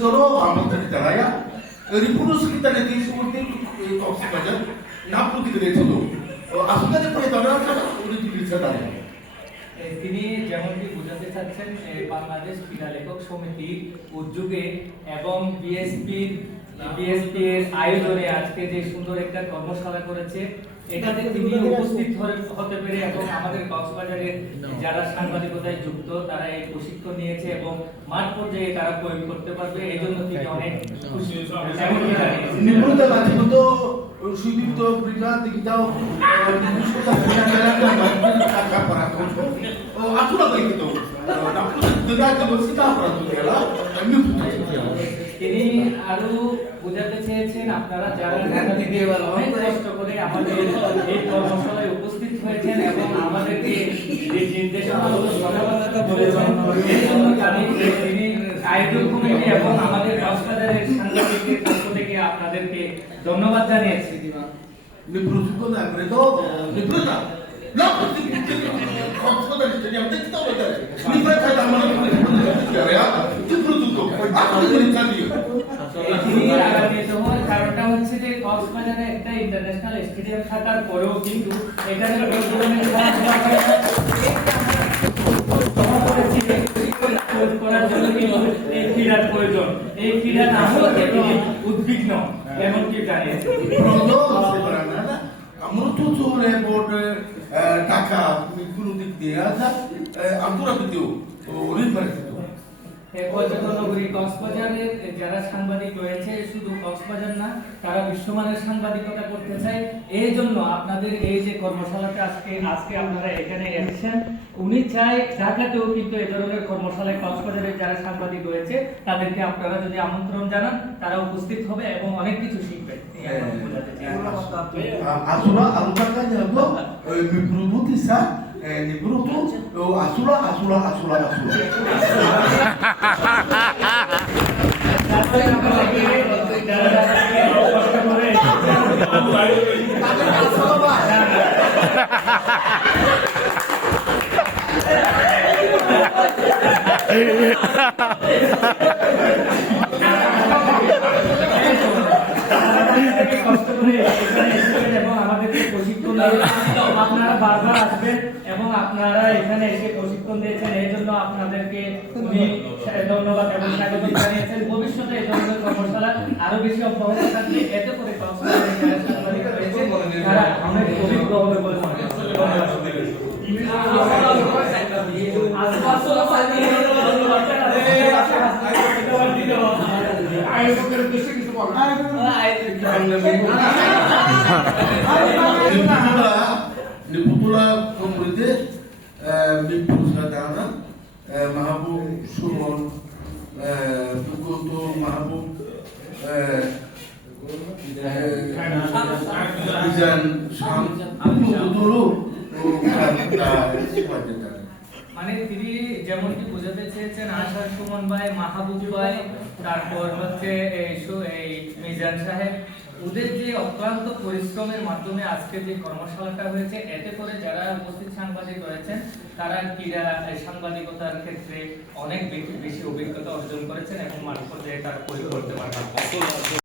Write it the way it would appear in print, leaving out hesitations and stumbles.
Coro, Amatari Taraya, Ripurus kita nanti seperti Oksigen, Napu di Greto. Asuka de pare dara udah dibilang tadi. তিনি যেমনটি বোঝাতে চাচ্ছেন বাংলাদেশ ক্রীড়া লেখক সমিতির উদ্যোগে এবং বিএসপির আয়োজনে আজকে যে সুন্দর একটা কর্মশালা করেছে এটাতে তিনি উপস্থিত হতে পেরে এবং আমাদের কক্সবাজারের যারা সাংবাদিকতায় যুক্ত তারা এই প্রশিক্ষণ নিয়েছে এবং মাঠ পর্যায়ে তারা প্রয়োগ করতে পারবে এই জন্য তিনি অনেক খুশি। নিপুণতা আছে তো সুদীপ্ত ব্রিগেড দিকটাও নিপুণতা টাকা করা ও আতুরা বাইকে তো নাপুর দিদাকে বলছি তা করা তো গেলা তিনি আরো বোঝাতে চেয়েছেন আপনারা যারা অনেক কষ্ট করে আমাদের এই কর্মশালায় উপস্থিত হয়েছেন এবং আমাদেরকে যে নির্দেশনাগুলো সচেতনতা বলেছেন এই জন্য তিনি আয়োজক কমিটি এবং আমাদের কক্সবাজারের সাংবাদিকদের পক্ষ থেকে আপনাদেরকে ধন্যবাদ জানিয়েছি। নিপুণতা না করে তো নিপুণতা না কক্সবাজার স্টেডিয়াম দেখতে হবে নিপুণতা আমাদের কারণটা হচ্ছে যে কক্সবাজারে একটা ইন্টারন্যাশনাল স্টেডিয়াম থাকার পরেও কিন্তু এখানে করার জন্য কিন্তু এই ক্রীড়ার প্রয়োজন এই ক্রীড়া না হলে উদ্বিগ্ন এমনকি জানিয়েছে আমরা তো চলে বোর্ড টাকা কোনো দিক দিয়ে আছে আমরা কিন্তু অনেক পর্যটন নগরী কক্সবাজারের যারা সাংবাদিক রয়েছে শুধু কক্সবাজার না তারা বিশ্বমানের সাংবাদিকতা করতে চায় এই জন্য আপনাদের এই যে কর্মশালাটা আজকে আপনারা এখানে এসেছেন উনি চায় ঢাকাতেও কিন্তু এই ধরনের কর্মশালায় কক্সবাজারের যারা সাংবাদিক রয়েছে তাদেরকে আপনারা যদি আমন্ত্রণ জানান তারা উপস্থিত হবে এবং অনেক কিছু শিখবে আসলে আলোচনা জানবো বিপ্রভূতি স্যার নিপুণতা ও আসলে আপনারা বারবার আসবেন এবং আপনারা এখানে এসে প্রশিক্ষণ দিয়েছেন এই জন্য আপনাদেরকে উনি ধন্যবাদ এবং স্বাগত জানিয়েছেন। ভবিষ্যতে এই ধরনের কর্মশালা আরো বেশি অব্যাহত থাকবে এতে করে তারা অনেক অভিজ্ঞ হবে বলে মনে Niputura Komrite, Mipusatana, Mahabub Shumon, Pukoto Mahabub, Bijan Sham, Puturu, মানে তিনি যেমনটি বোঝাতে চেয়েছেন আশার সুমন ভাই মাহবুব ভাই তারপর হচ্ছে এই মিজান সাহেব ওদের যে অক্লান্ত পরিশ্রমের মাধ্যমে আজকে যে কর্মশালাটা হয়েছে এতে করে যারা উপস্থিত সাংবাদিক রয়েছেন তারা ক্রীড়া সাংবাদিকতার ক্ষেত্রে অনেক বেশি অভিজ্ঞতা অর্জন করেছেন এবং মাঠ পর্যায়ে তারা প্রয়োগ করতে পারবেন।